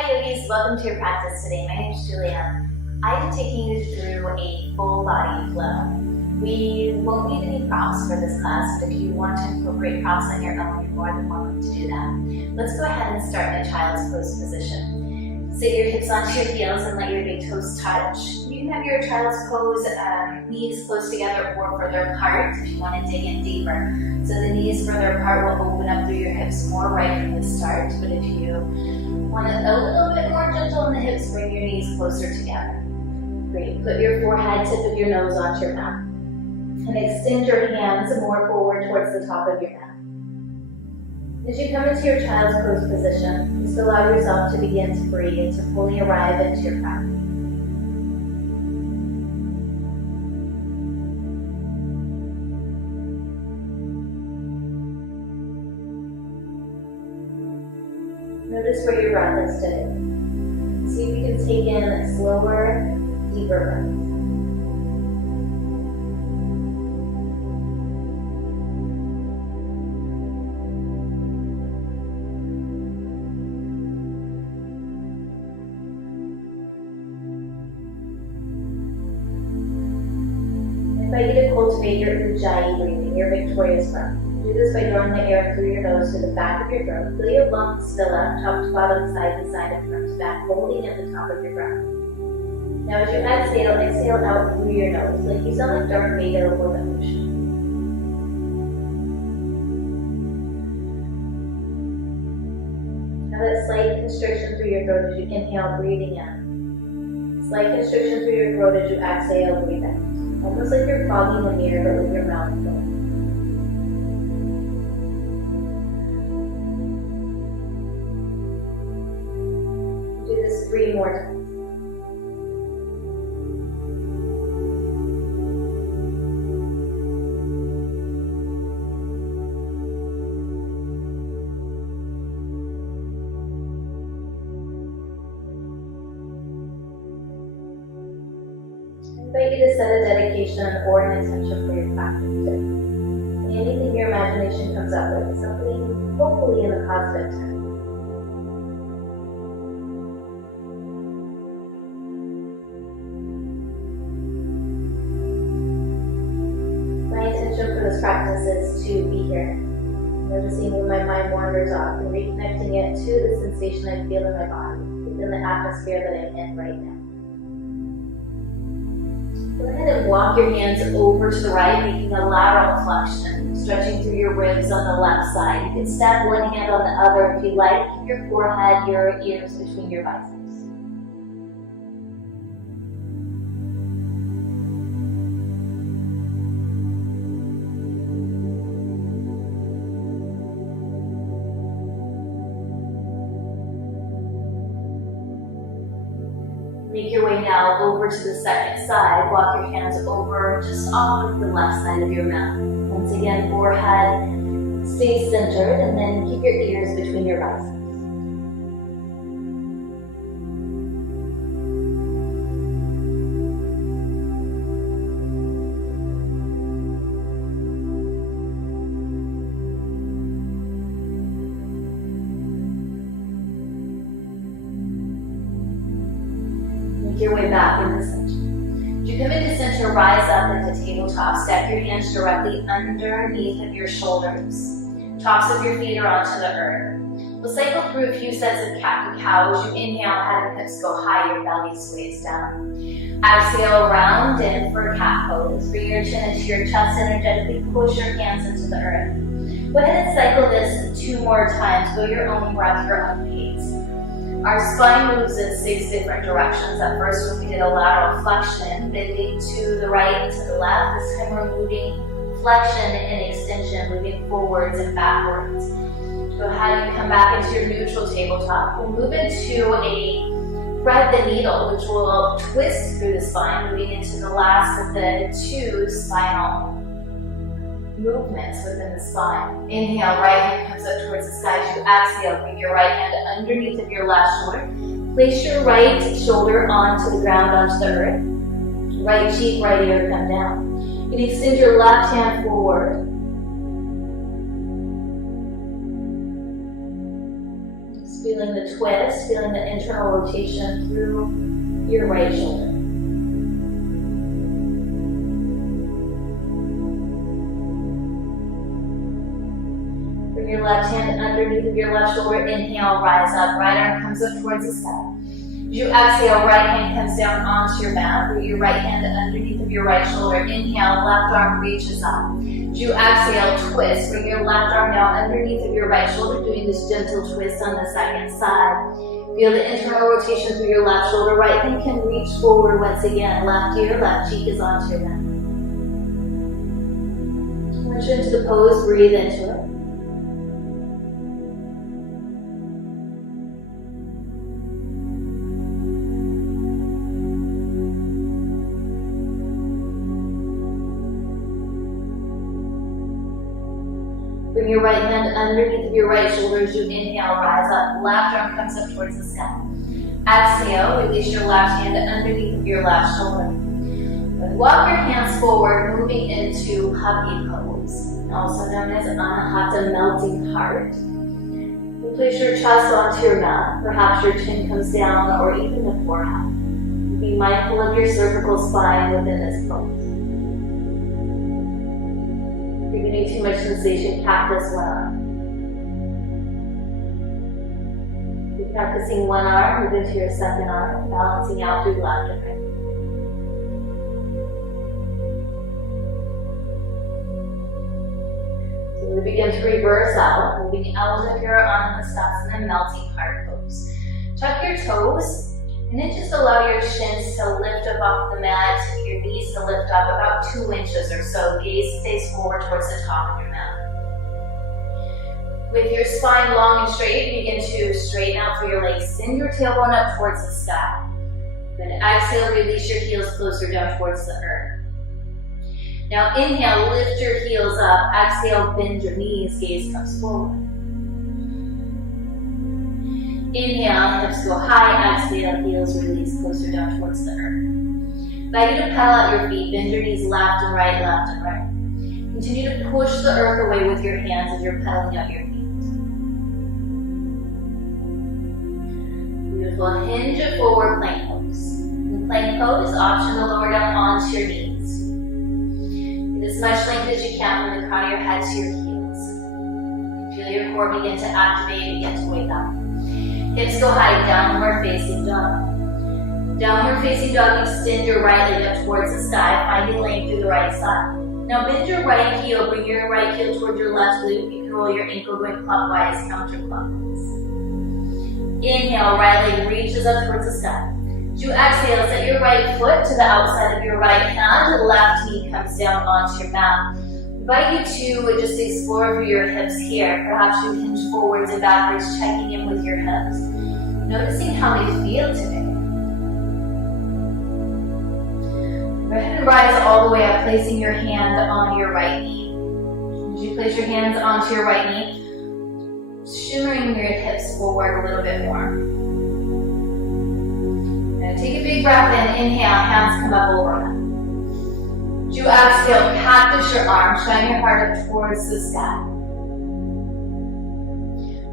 Hi yogis, welcome to your practice today. My name is Julia. I'm taking you through a full body flow. We won't need any props for this class, but if you want to incorporate props on your own, you're more than welcome to do that. Let's go ahead and start in a child's pose position. Sit your hips onto your heels and let your big toes touch. You can have your child's pose knees close together or further apart if you want to dig in deeper. So the knees further apart will open up through your hips more right from the start, but if you want it a little bit more gentle in the hips, bring your knees closer together. Great. Put your forehead, tip of your nose onto your mat. And extend your hands more forward towards the top of your mat. As you come into your child's pose position, just allow yourself to begin to breathe to fully arrive into your practice. Notice where your breath is today. See if you can take in slower, deeper breaths. I invite you to cultivate your Ujjayi breathing, your victorious breath. Do this by drawing the air through your nose to the back of your throat. Feel your lungs fill up, top to bottom, side to side, and front to back, holding at the top of your breath. Now as you exhale out through your nose, like you sound like Darth Vader over the ocean. Now that slight constriction through your throat as you inhale, breathing in. Slight constriction through your throat as you exhale, breathe out. Almost like you're fogging the mirror, but with your mouth full. Do this 3 more times. I invite you to set a dedication or an intention for your practice today. Anything your imagination comes up with, something hopefully in a positive tense. My intention for this practice is to be here, noticing when my mind wanders off and reconnecting it to the sensation I feel in my body, within the atmosphere that I'm in right now. Go ahead and walk your hands over to the right, making a lateral flexion, stretching through your ribs on the left side. You can step one hand on the other if you like. Keep your forehead, your ears between your biceps. Make your way now over to the second side. Walk your hands over just off of the left side of your mat. Once again, forehead stays centered, and then keep your ears between your biceps. Your way back into center. As you come into center, rise up into tabletop. Step your hands directly underneath of your shoulders. Tops of your feet are onto the earth. We'll cycle through a few sets of cat and cow. As you inhale, head and hips go high, your belly sways down. Exhale, round in for cat pose. Bring your chin into your chest, energetically push your hands into the earth. Go ahead and cycle this 2 more times. Go your own breath, your own pace. Our spine moves in 6 different directions. At first, when we did a lateral flexion, bending to the right and to the left. This time we're moving flexion and extension, moving forwards and backwards. Go ahead and come back into your neutral tabletop. We'll move into a thread the needle, which will twist through the spine, moving into the last of the 2 spinal movements within the spine. Inhale, right hand comes up towards the sky. As you exhale, bring your right hand underneath of your left shoulder. Place your right shoulder onto the ground, onto the earth. Right cheek, right ear come down. You can extend your left hand forward. Feeling the twist, feeling the internal rotation through your right shoulder. Bring your left hand underneath of your left shoulder. Inhale, rise up. Right arm comes up towards the sky. As you exhale, right hand comes down onto your mat. Bring your right hand underneath of your right shoulder. Inhale, left arm reaches up. As you exhale, twist. Bring your left arm now underneath of your right shoulder, doing this gentle twist on the second side. Feel the internal rotation through your left shoulder. Right hand can reach forward once again. Left ear, left cheek is onto your mat. Once you're into the pose, breathe into it. Bring your right hand underneath of your right shoulder as you inhale, rise up. Left arm comes up towards the sky. Exhale, release your left hand underneath of your left shoulder. Walk your hands forward, moving into happy pose, also known as Anahata melting heart. You place your chest onto your mat. Perhaps your chin comes down or even the forehead. Be mindful of your cervical spine within this pose. If you're getting too much sensation, cap this one arm. If you're practicing one arm, move into your second arm, balancing out through left and right. So we begin to reverse out, moving out of your Anahata melting heart pose. Tuck your toes. And then just allow your shins to lift up off the mat, your knees to lift up about 2 inches or so. Gaze stays forward towards the top of your mat. With your spine long and straight, begin to straighten out through your legs. Send your tailbone up towards the sky. Then exhale, release your heels closer down towards the earth. Now inhale, lift your heels up. Exhale, bend your knees, gaze comes forward. Inhale, hips go high. Exhale, heels release closer down towards the earth. Invite you to pedal out your feet. Bend your knees left and right, left and right. Continue to push the earth away with your hands as you're pedaling out your feet. Beautiful. Hinge at forward plank pose. In plank pose, option to lower down onto your knees. Get as much length as you can from the crown of your head to your heels. Feel your core begin to activate, begin to wake up. Hips go high, downward facing dog. Downward facing dog, extend your right leg up towards the sky, finding length through the right side. Now bend your right heel, bring your right heel towards your left glute. You can roll your ankle going clockwise, counterclockwise. Inhale, right leg reaches up towards the sky. As you exhale, set your right foot to the outside of your right hand, left knee comes down onto your mat. Invite you to just explore through your hips here. Perhaps you hinge forwards and backwards, checking in with your hips. Noticing how they feel today. Go ahead and rise all the way up, placing your hand on your right knee. As you place your hands onto your right knee, shimmering your hips forward a little bit more. Now take a big breath in. Inhale, hands come up overhead. As you exhale, cactus your arms, shine your heart up towards the sky.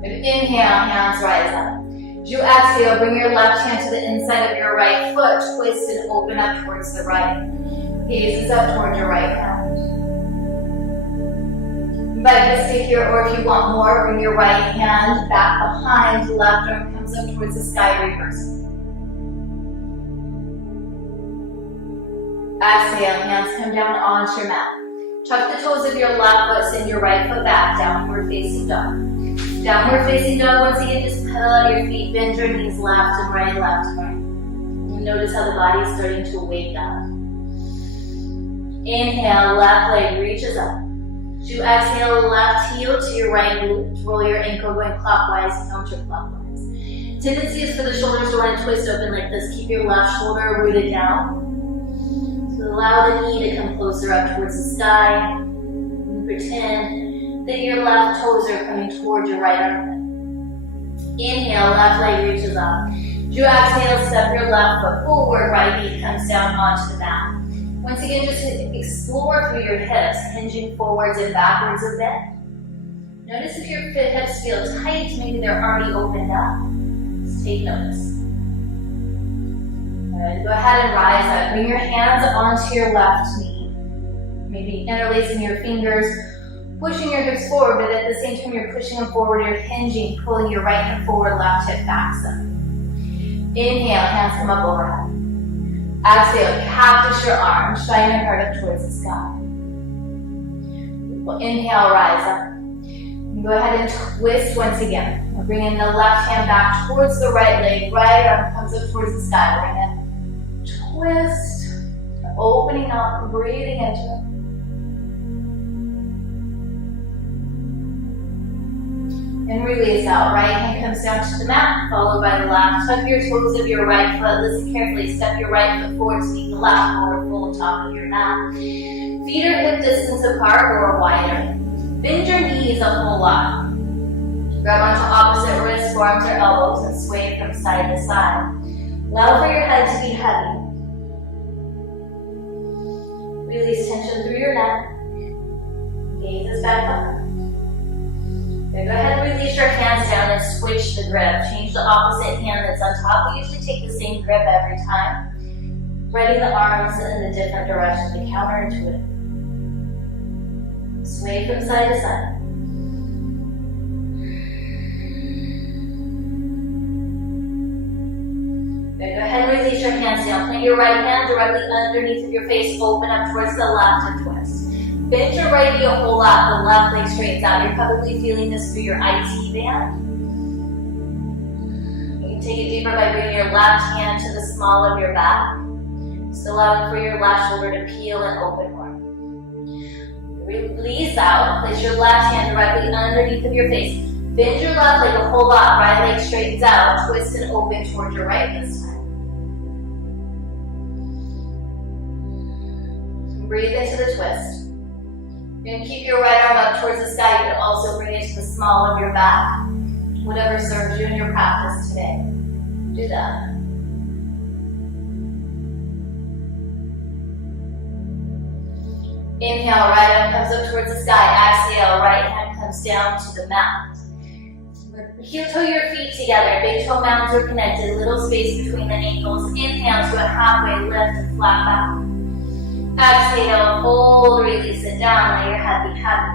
And inhale, hands rise up. As you exhale, bring your left hand to the inside of your right foot, twist and open up towards the right. Gaze is up towards your right hand. Invite you to stay here, or if you want more, bring your right hand back behind, left arm comes up towards the sky, reverse. Exhale, hands come down onto your mat. Tuck the toes of your left foot, send your right foot back, downward facing dog. Downward facing dog, once again, just pedal out your feet, bend your knees left and right, left and right. And notice how the body is starting to wake up. Inhale, left leg reaches up. As you exhale, left heel to your right glute, roll your ankle going clockwise, counterclockwise. Tendency is for the shoulders to want to twist open like this. Keep your left shoulder rooted down. Allow the knee to come closer up towards the sky. And pretend that your left toes are coming towards your right armpit. Inhale, left leg reaches up. As you exhale, step your left foot forward, right knee comes down onto the mat. Once again, just explore through your hips, hinging forwards and backwards a bit. Notice if your hips feel tight, maybe they're already opened up. Just take notice. Good. Go ahead and rise up. Bring your hands onto your left knee. Maybe interlacing your fingers, pushing your hips forward, but at the same time you're pushing them forward, you're hinging, pulling your right hip forward, left hip backs up. Inhale, hands come up overhead. Exhale, cactus your arms, shine your heart up towards the sky. Well, inhale, rise up. Go ahead and twist once again. We're bringing the left hand back towards the right leg. Right arm comes up towards the sky. We're going to twist, opening up, breathing into it. And release out. Right hand comes down to the mat, followed by the left. Tuck your toes of your right foot. Listen carefully. Step your right foot forward to meet the left forward full top of your mat. Feet are hip distance apart or wider. Bend your knees a whole lot. Grab onto opposite wrists, forearms or elbows, and sway from side to side. Allow for your head to be heavy. Release tension through your neck. Gaze is back up. Okay, go ahead and release your hands down and switch the grip. Change the opposite hand that's on top. We usually take the same grip every time. Spreading the arms in a different direction to counterintuitive. Sway from side to side. Good. Go ahead and release your hands down. Plant your right hand directly underneath of your face. Open up towards the left and twist. Bend your right knee a whole lot. The left leg straightens out. You're probably feeling this through your IT band. You can take it deeper by bringing your left hand to the small of your back. Just allowing for your left shoulder to peel and open more. Release out. Place your left hand directly underneath of your face. Bend your left leg a whole lot. Right leg straightens out. Twist and open towards your right this time. Breathe into the twist. You're going to keep your right arm up towards the sky. You can also bring it to the small of your back. Whatever serves you in your practice today. Do that. Inhale, right arm comes up towards the sky. Exhale, right hand comes down to the mat. Heel toe your feet together. Big toe mounds are connected. Little space between the ankles. Inhale to a halfway lift and flat back. Exhale, fold, release it down. Let your head be heavy.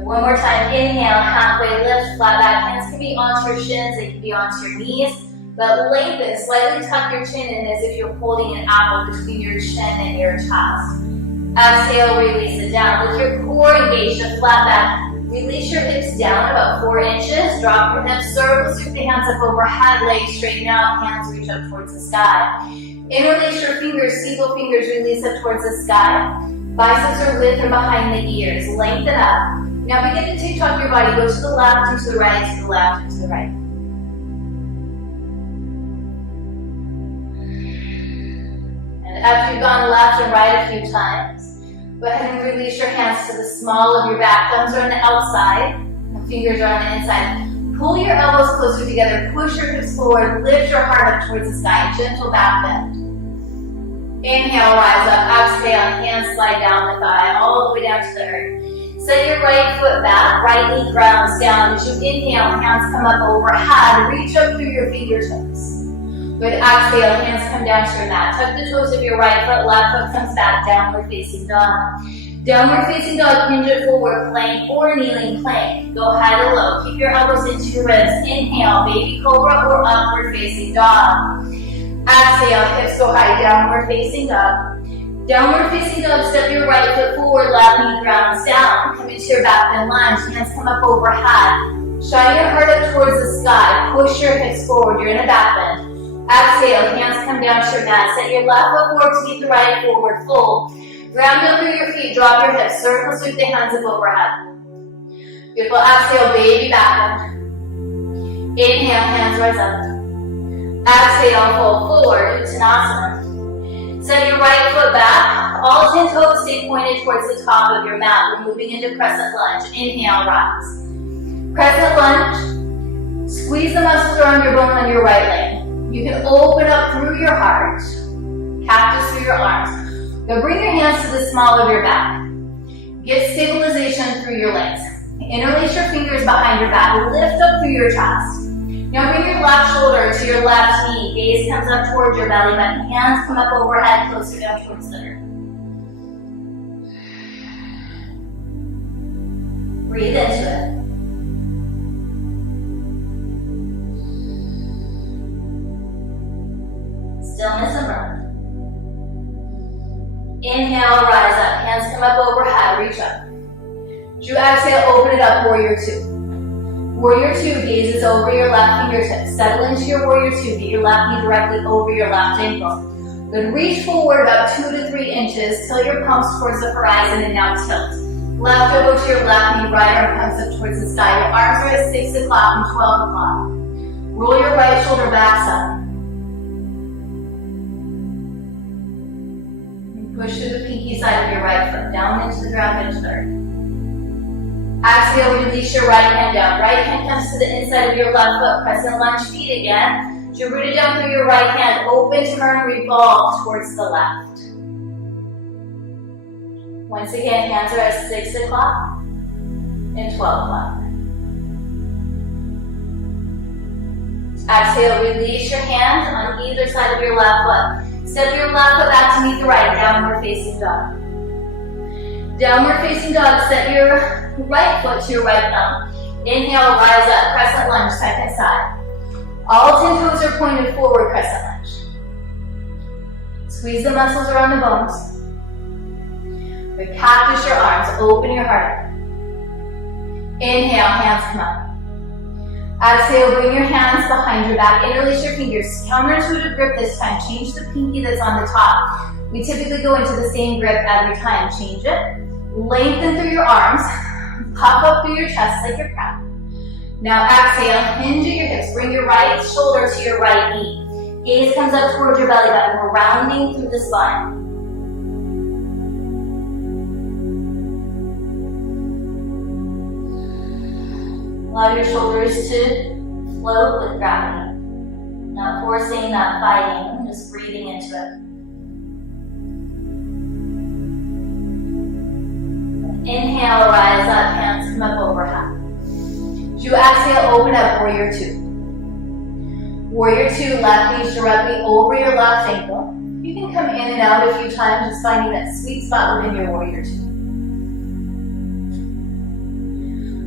One more time. Inhale, halfway lift, flat back. Hands can be onto your shins. They can be onto your knees. But lengthen, slightly tuck your chin in as if you're holding an apple between your chin and your chest. Exhale, release it down. With your core engaged, a flat back. Release your hips down about 4 inches. Drop your hips, circle, sweep the hands up overhead, legs straighten out, hands reach up towards the sky. Interlace your fingers, single fingers release up towards the sky. Biceps are width or behind the ears. Lengthen up. Now begin to TikTok your body. Go to the left and to the right, to the left and to the right. After you've gone left and right a few times, go ahead and release your hands to the small of your back. Thumbs are on the outside, the fingers are on the inside. Pull your elbows closer together, push your hips forward, lift your heart up towards the sky, gentle back bend. Inhale, rise up, exhale, hands slide down the thigh, all the way down to the earth. Set your right foot back, right knee grounds down. As you inhale, hands come up overhead, reach up through your fingertips. Good, exhale, hands come down to your mat. Tuck the toes of your right foot, left foot comes back, downward facing dog. Downward facing dog, hinge it forward, plank or kneeling plank. Go high to low, keep your elbows into your ribs. Inhale, baby cobra or upward facing dog. Exhale, hips go high, downward facing dog. Downward facing dog, step your right foot forward, left knee grounds down. Come into your back bend lunge, hands come up overhead. Shine your heart up towards the sky, push your hips forward, you're in a back bend. Exhale, hands come down to your mat. Set your left foot forward to keep the right forward, fold. Ground up through your feet, drop your hips, circle, sweep the hands up overhead. Beautiful, exhale, baby back bend. Inhale, hands rise up. Exhale, fold forward, Uttanasana. Set your right foot back, all 10 toes stay pointed towards the top of your mat. We're moving into crescent lunge. Inhale, rise. Crescent lunge, squeeze the muscles around your bone on your right leg. You can open up through your heart, cactus through your arms. Now bring your hands to the small of your back. Get stabilization through your legs. Interlace your fingers behind your back. Lift up through your chest. Now bring your left shoulder to your left knee. Gaze comes up towards your belly button. Hands come up overhead, closer down towards the earth. Breathe into it. Stillness and breath. Inhale, rise up. Hands come up overhead, reach up. As you exhale, open it up, warrior two. Warrior two, gaze is over your left fingertips. Settle into your warrior two. Get your left knee directly over your left ankle. Then reach forward about 2 to 3 inches. Tilt your palms towards the horizon and now tilt. Left elbow to your left knee, right arm comes up towards the sky. Your arms are at 6 o'clock and 12 o'clock. Roll your right shoulder back side. Push to the pinky side of your right foot, down into the ground, into third. Exhale, release your right hand down. Right hand comes to the inside of your left foot. Crescent lunge feet again. As you root it down through your right hand, open, turn, revolve towards the left. Once again, hands are at 6 o'clock and 12 o'clock. Exhale, release your hands on either side of your left foot. Step your left foot back to meet the right, downward facing dog. Downward facing dog, set your right foot to your right thumb. Inhale, rise up, crescent lunge, second side. All 10 toes are pointed forward, crescent lunge. Squeeze the muscles around the bones. But cactus your arms, open your heart. Inhale, hands come up. Exhale, bring your hands behind your back, interlace your fingers, counterintuitive grip this time, change the pinky that's on the top. We typically go into the same grip every time, change it. Lengthen through your arms, puff up through your chest like your crown. Now exhale, hinge at your hips, bring your right shoulder to your right knee. Gaze comes up towards your belly button, we're rounding through the spine. Allow your shoulders to float with gravity. Not forcing, not fighting, just breathing into it. Inhale, rise up, hands come up overhead. As you exhale, open up, warrior two. Warrior two, left knee directly over your left ankle. You can come in and out a few times, just finding that sweet spot within your warrior two.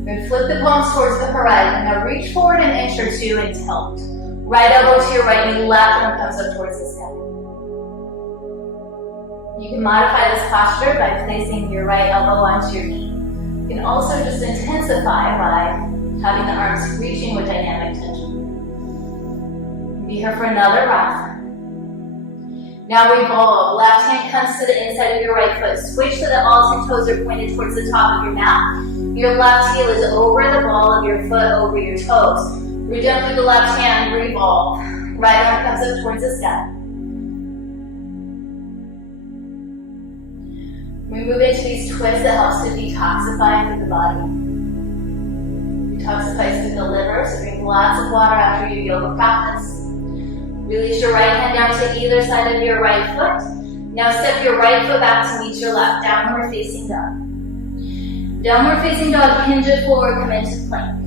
Then flip the palms towards the horizon. Now reach forward an inch or two and tilt. Right elbow to your right knee, left arm comes up towards the sky. You can modify this posture by placing your right elbow onto your knee. You can also just intensify by having the arms reaching with dynamic tension. Be here for another breath. Now revolve. Left hand comes to the inside of your right foot. Switch so that all 10 toes are pointed towards the top of your mat. Your left heel is over the ball of your foot, over your toes. Reach down through the left hand, revolve. Right arm comes up towards the sky. We move into these twists that helps to detoxify through the body. Detoxifies through the liver, so drink lots of water after your yoga practice. Release your right hand down to either side of your right foot. Now step your right foot back to meet your left, downward facing dog. Downward facing dog, hinge it forward, come into plank.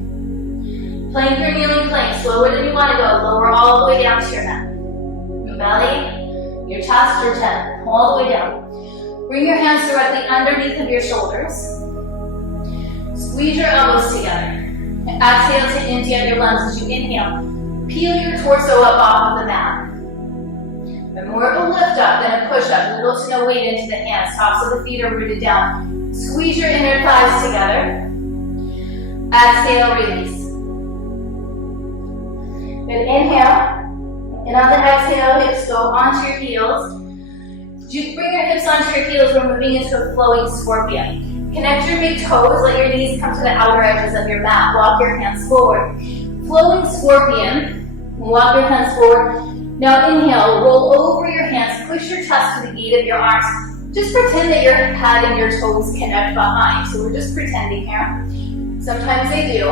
Plank or kneeling plank, slower than you want to go, lower all the way down to your neck. Your belly, your chest, your chin, all the way down. Bring your hands directly underneath of your shoulders. Squeeze your elbows together. Exhale to empty out your lungs as you inhale. Peel your torso up off of the mat. And more of a lift up than a push up. Little to no weight into the hands. Tops of the feet are rooted down. Squeeze your inner thighs together. Exhale, release. Good, inhale. And on the exhale, hips go onto your heels. As you bring your hips onto your heels, we're moving into a flowing scorpion. Connect your big toes, let your knees come to the outer edges of your mat. Walk your hands forward. Flowing scorpion. Walk your hands forward. Now inhale, roll over your hands, push your chest to the gate of your arms. Just pretend that your head and your toes connect behind. So we're just pretending here. Sometimes they do.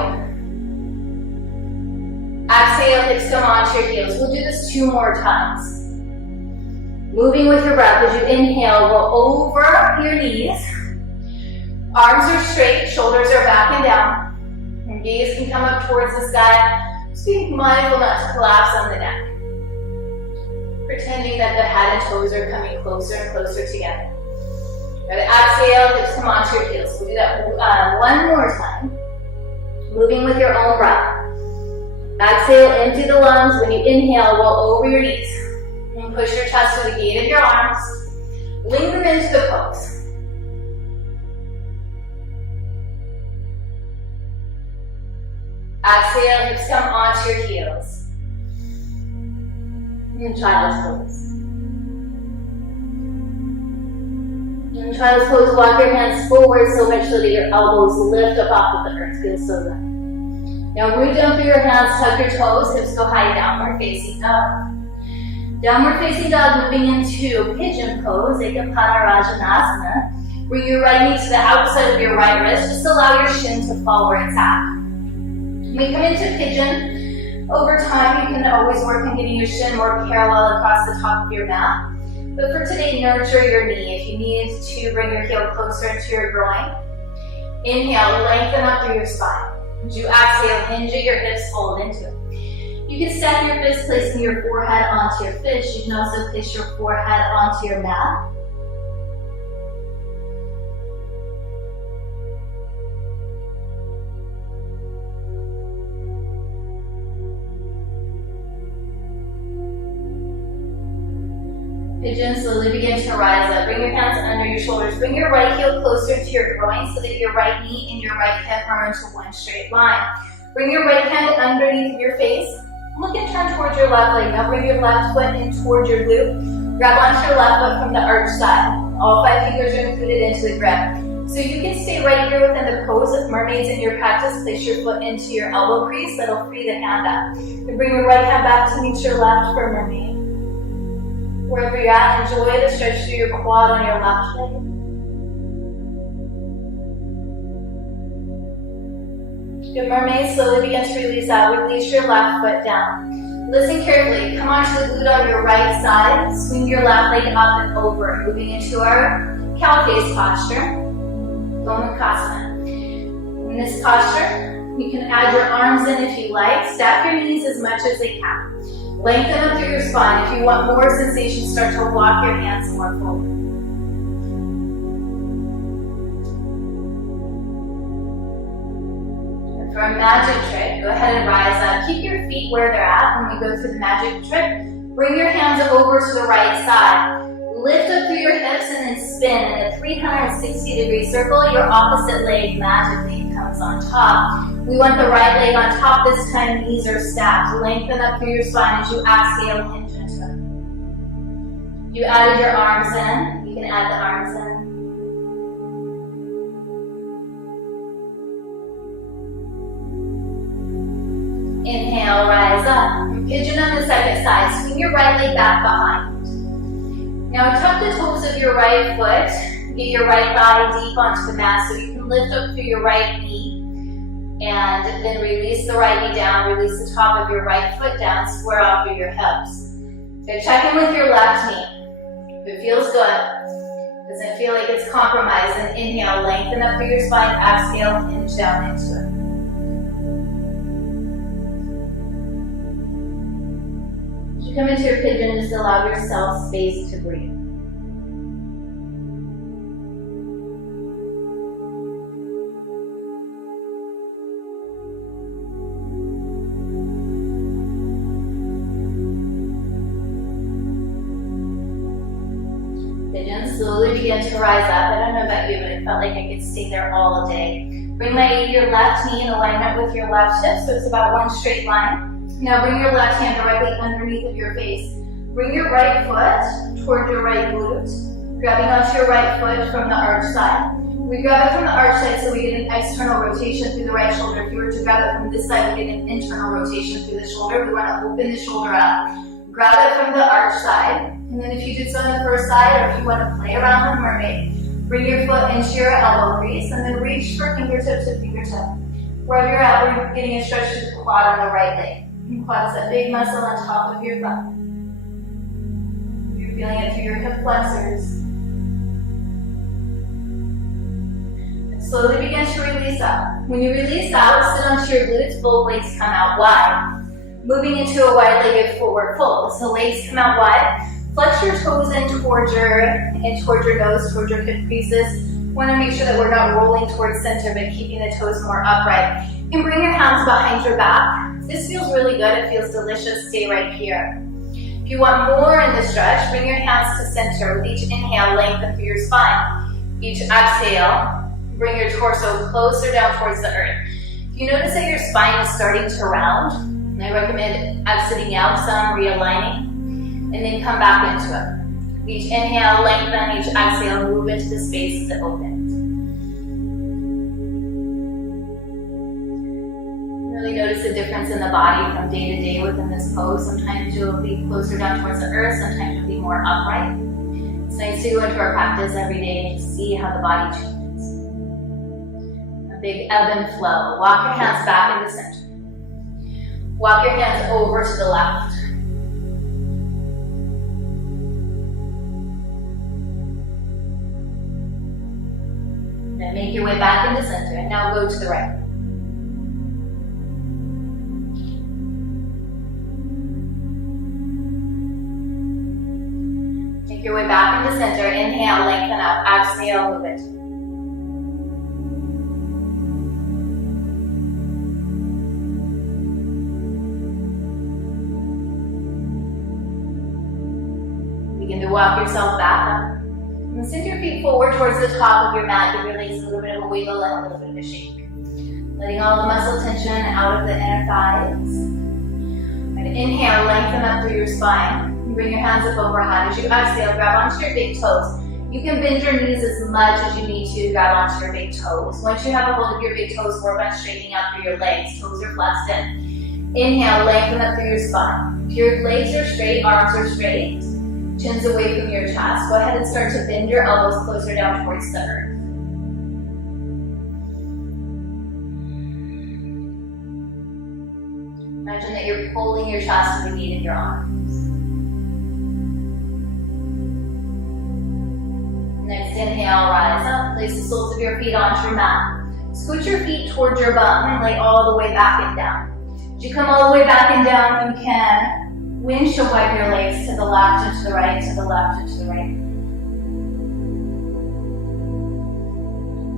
Exhale, hips come onto your heels. We'll do this 2 more times. Moving with your breath, as you inhale, roll over your knees. Arms are straight, shoulders are back and down. And gaze can come up towards the sky. Just be mindful not to collapse on the neck. Pretending that the head and toes are coming closer and closer together. Good. Exhale, hips come onto your heels. We'll do that one more time. Moving with your own breath. Exhale, empty the lungs. When you inhale, roll over your knees. And push your chest to the gate of your arms. Link them into the pose. Exhale, hips come onto your heels. And child's pose. In child's pose, walk your hands forward so much so that your elbows lift up off of the earth. Feels so good. Now root down through your hands, tuck your toes, hips go high, downward facing dog. Downward facing dog, moving into pigeon pose, Ekapata Rajanasana. Bring your right knee to the outside of your right wrist. Just allow your shin to fall where it's at. When we come into pigeon, over time you can always work on getting your shin more parallel across the top of your mat. But for today, nurture your knee. If you need to bring your heel closer into your groin, inhale, lengthen up through your spine. As you exhale, hinge at your hips, fold into it. You can stack your fists, placing your forehead onto your fist. You can also place your forehead onto your mat. Pigeon, slowly begin to rise up. Bring your hands under your shoulders. Bring your right heel closer to your groin so that your right knee and your right hip are into one straight line. Bring your right hand underneath your face. Look and turn towards your left leg. Now bring your left foot in towards your glute. Grab onto your left foot from the arch side. All 5 fingers are included into the grip. So you can stay right here within the pose of mermaids in your practice. Place your foot into your elbow crease. That'll free the hand up. And bring your right hand back to meet your left for mermaid. Wherever you're at, enjoy the stretch through your quad on your left leg. Good mermaid, slowly begin to release out. Release your left foot down. Listen carefully. Come onto the glute on your right side. Swing your left leg up and over. Moving into our cow face posture. Gomukhasana. In this posture, you can add your arms in if you like. Stack your knees as much as they can. Lengthen up through your spine. If you want more sensation, start to walk your hands more forward. And for a magic trick, go ahead and rise up. Keep your feet where they're at when we go through the magic trick. Bring your hands over to the right side. Lift up through your hips and then spin in a 360-degree circle. Your opposite leg magically comes on top. We want the right leg on top this time. Knees are stacked. Lengthen up through your spine as you exhale, hinge into it. You added your arms in. You can add the arms in. Inhale, rise up. Pigeon on the second side. Swing your right leg back behind. Now tuck the toes of your right foot. Get your right thigh deep onto the mat so you can lift up through your right knee. And then release the right knee down. Release the top of your right foot down. Square off through your hips. So check in with your left knee. If it feels good, doesn't feel like it's compromised, then inhale, lengthen up through your spine. Exhale, hinge down into it. As you come into your pigeon, just allow yourself space to breathe. Pigeon, slowly begin to rise up. I don't know about you, but it felt like I could stay there all day. Bring your left knee in alignment with your left hip, so it's about one straight line. Now bring your left hand directly underneath of your face. Bring your right foot toward your right glute, grabbing onto your right foot from the arch side. We grab it from the arch side so we get an external rotation through the right shoulder. If you were to grab it from this side, we get an internal rotation through the shoulder. We want to open the shoulder up. Grab it from the arch side. And then if you did so on the first side, or if you want to play around with mermaid, bring your foot into your elbow crease and then reach for fingertip to fingertip. Wherever you're at, we're getting a stretch to the quad on the right leg. And quad is that big muscle on top of your butt. You're feeling it through your hip flexors. Slowly begin to release out. When you release out, sit onto your glutes, both legs come out wide. Moving into a wide-legged forward fold. So legs come out wide. Flex your toes in towards your nose, towards your hip creases. Want to make sure that we're not rolling towards center, but keeping the toes more upright. You can bring your hands behind your back. This feels really good. It feels delicious. Stay right here. If you want more in the stretch, bring your hands to center. With each inhale, lengthen through your spine. Each exhale, bring your torso closer down towards the earth. If you notice that your spine is starting to round, I recommend exiting out some, realigning, and then come back into it. Each inhale, lengthen. Each exhale, move into the space as it opens. Really notice the difference in the body from day to day within this pose. Sometimes you'll be closer down towards the earth, sometimes you'll be more upright. It's nice to go into our practice every day and just see how the body changes. A big ebb and flow. Walk your hands back into center. Walk your hands over to the left. Then make your way back into center, and now go to the right. Make your way back into center. Inhale, lengthen up. Exhale, move it. Begin to walk yourself back up. And send your feet forward towards the top of your mat. Give your legs a little bit of a wiggle and a little bit of a shake. Letting all the muscle tension out of the inner thighs. And inhale, lengthen up through your spine. Bring your hands up overhead. As you exhale, grab onto your big toes. You can bend your knees as much as you need to grab onto your big toes. Once you have a hold of your big toes, work on straightening out through your legs. Toes are flexed in. Inhale, lengthen up through your spine. If your legs are straight, arms are straight. Chin's away from your chest. Go ahead and start to bend your elbows closer down towards the earth. Imagine that you're pulling your chest to the meat of your arms. Next inhale, rise up. Place the soles of your feet onto your mat. Scoot your feet towards your bum and lay all the way back and down. As you come all the way back and down, you can windshield wipe your legs to the left and to the right, to the left and to the right.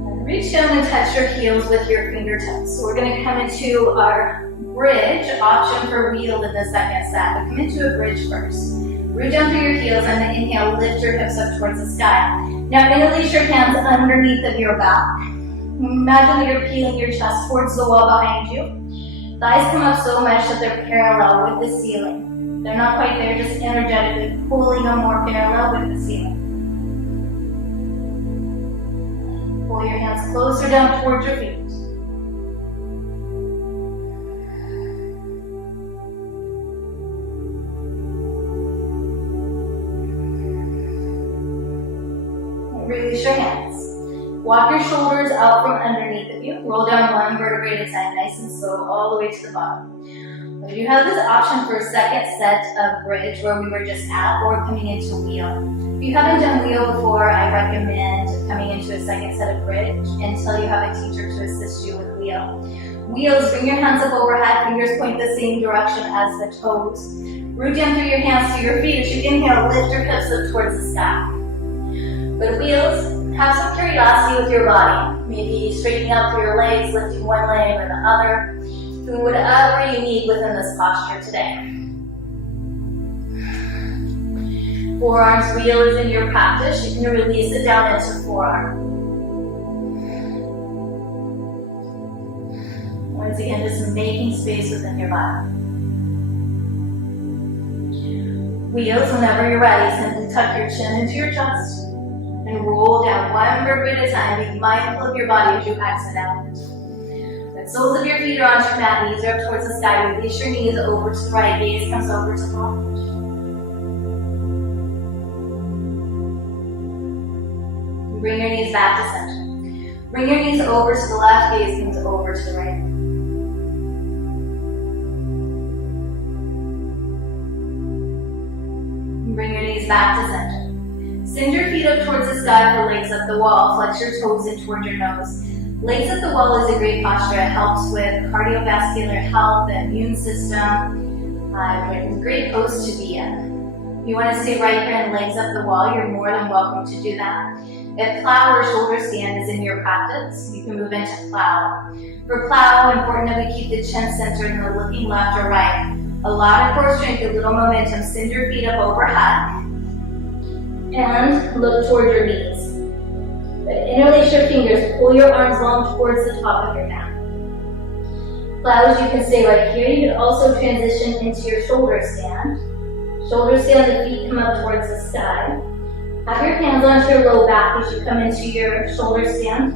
And reach down and touch your heels with your fingertips. So we're going to come into our bridge, option for wheel in the second set. But come into a bridge first. Root down through your heels and then inhale, lift your hips up towards the sky. Now interlace your hands underneath of your back. Imagine that you're peeling your chest towards the wall behind you. Thighs come up so much that they're parallel with the ceiling. They're not quite there, just energetically pulling them more parallel with the ceiling. Pull your hands closer down towards your feet. And release your hands. Walk your shoulders out from underneath of you. Roll down one vertebrae at a time, nice and slow, all the way to the bottom. But you have this option for a second set of bridge where we were just at, or coming into wheel. If you haven't done wheel before, I recommend coming into a second set of bridge until you have a teacher to assist you with wheel. Wheels, bring your hands up overhead, fingers point the same direction as the toes. Root down through your hands to your feet. As you inhale, lift your hips up towards the sky. With wheels, have some curiosity with your body. Maybe straightening out through your legs, lifting one leg or the other. Doing whatever you need within this posture today. Forearms wheel is in your practice. You can release it down into forearm. Once again, just making space within your body. Wheels, whenever you're ready, simply tuck your chin into your chest and roll down one vertebrae at a time. Be mindful of your body as you exhale out. The soles of your feet are onto your mat, knees are up towards the sky. Release your knees over to the right, gaze comes over to the left. Bring your knees back to center. Bring your knees over to the left, gaze comes over to the right. Bring your knees back to center. Send your feet up towards the sky, the legs up the wall. Flex your toes in towards your nose. Legs at the wall is a great posture. It helps with cardiovascular health, the immune system. It's a great pose to be in. If you want to stay right here and legs up the wall, you're more than welcome to do that. If plow or shoulder stand is in your practice, you can move into plow. For plow, important that we keep the chin centered and we're looking left or right. A lot of core strength, a little momentum. Send your feet up overhead and look towards your knees. Interlace your fingers, pull your arms long towards the top of your mat. Plows, you can stay right here. You can also transition into your shoulder stand. Shoulder stand, the feet come up towards the sky. Have your hands onto your low back as you come into your shoulder stand.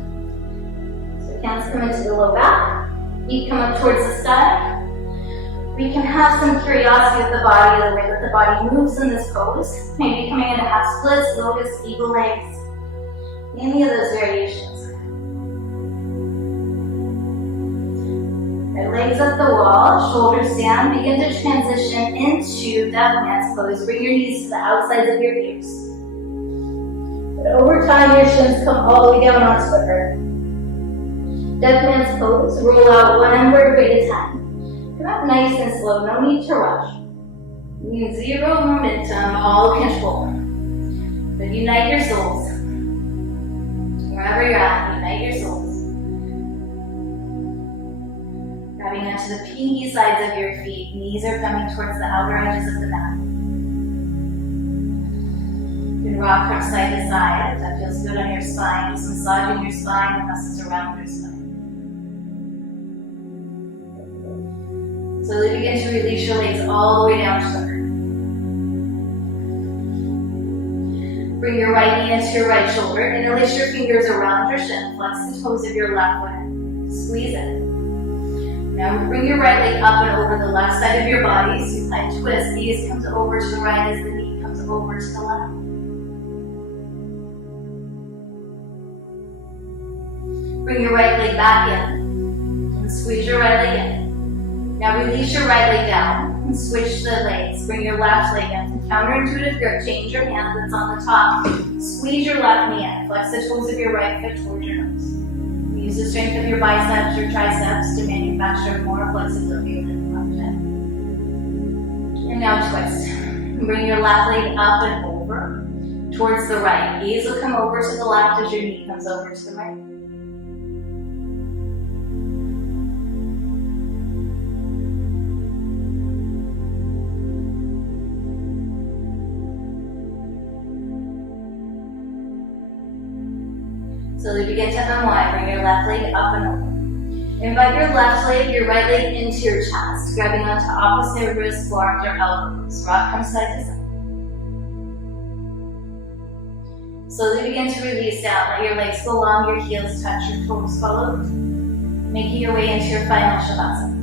So hands come into the low back, feet come up towards the sky. We can have some curiosity of the body, the way that the body moves in this pose. Maybe coming into half splits, lotus, eagle legs, any of those variations. Right, legs up the wall, shoulder stand. Begin to transition into death man's pose. Bring your knees to the outsides of your ears. But over time, your shins come all the way down onto the earth. Death man's pose. Roll out one vertebrae at a time. Come out nice and slow. No need to rush. Zero momentum, all control. But unite your souls. Wherever you're at, unite your souls. Grabbing onto the pinky sides of your feet. Knees are coming towards the outer edges of the mat. You can rock from side to side. If that feels good on your spine, just massaging your spine, the muscles around your spine. Slowly begin to release your legs all the way down to the earth. Bring your right knee into your right shoulder. Interlace your fingers around your shin. Flex the toes of your left foot. Squeeze it. Now bring your right leg up and over the left side of your body. Supine twist. Knees comes over to the right as the knee comes over to the left. Bring your right leg back in. And squeeze your right leg in. Now release your right leg down and switch the legs. Bring your left leg in. Counterintuitive grip. Change your hand that's on the top. Squeeze your left knee in. Flex the toes of your right foot towards your nose. Use the strength of your biceps or triceps to manufacture more flexibility within the left hip. And now twist. Bring your left leg up and over towards the right. Gaze will come over to the left as your knee comes over to the right. Slowly begin to unwind. Bring your left leg up and over. Invite your left leg, your right leg into your chest, grabbing onto opposite wrists, forearms, or elbows. Rock from side to side. Slowly begin to release down. Let your legs go long, your heels touch, your toes follow. Making your way into your final Shavasana.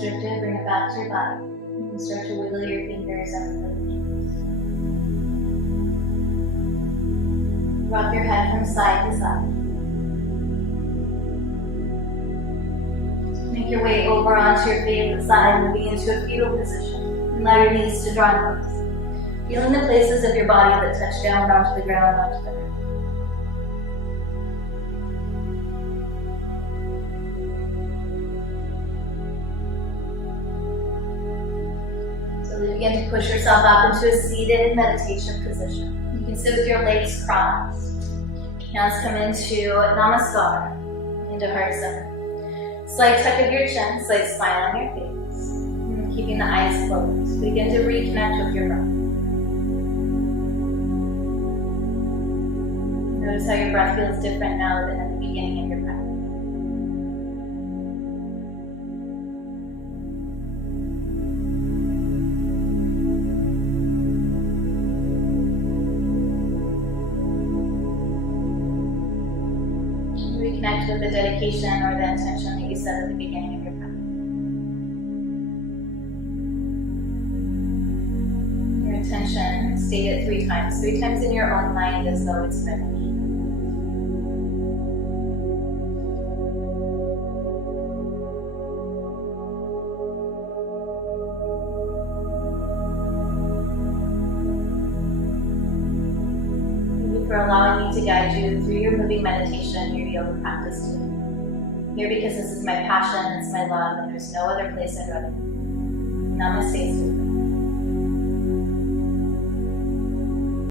restricted, bring it back to your body. You can start to wiggle your fingers and your toes. Rock your head from side to side. Make your way over onto your favorite side, moving into a fetal position. And allow your knees to draw close. Feeling the places of your body that touch down onto the ground, onto the earth. Begin to push yourself up into a seated meditation position. You can sit with your legs crossed. Hands come into Namaskar, into Heart Center. Slight tuck of your chin, slight smile on your face. And keeping the eyes closed. Begin to reconnect with your breath. Notice how your breath feels different now than at the beginning of your practice. Reconnect with the dedication or the intention that you set at the beginning of your practice. Your intention, state it 3 times. 3 times in your own mind as though it's finished. For allowing me to guide you through your moving meditation, your yoga practice today. Here because this is my passion, it's my love, and there's no other place I'd rather be. Namaste.